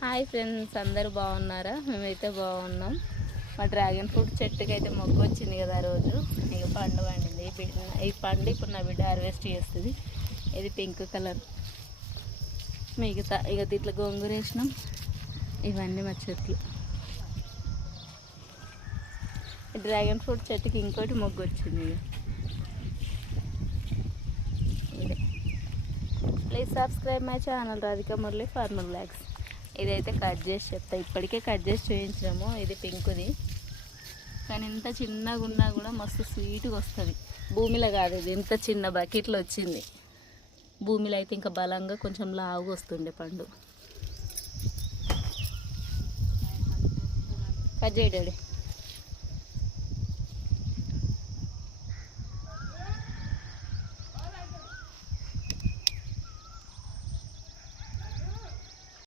Hi friends, అందరూ బాగున్నారా? మేమైతే బాగున్నాం. మా డ్రాగన్ ఫ్రూట్ చెట్టుకి అయితే మొగ్గ వచ్చింది కదా రోజు. ఇక పండు పండింది. ఈ పండు ఇప్పుడు నా బిడ్డ హార్వెస్ట్ చేస్తుంది. ఇది పింక్ కలర్. మిగతా ఇక దీంట్లో గోంగూర వేసినాం. ఇవన్నీ మా చెట్లు. డ్రాగన్ ఫ్రూట్ చెట్టుకి ఇంకోటి మొగ్గ వచ్చింది. ఇదే. Please subscribe my channel Radhika Murali farmer blogs. ఇదైతే కట్ చేసి చెప్తా. ఇప్పటికే కట్ చేసి చూపించాము. ఇది పింకుది, కానీ ఇంత చిన్నగా ఉన్నా కూడా మస్తు స్వీట్గా వస్తుంది. భూమిలో కాదు, ఇది ఇంత చిన్న బకెట్లో వచ్చింది. భూమిలో అయితే ఇంకా బలంగా కొంచెం లావుగా వస్తుండే పండు. కట్ చేయడాడి.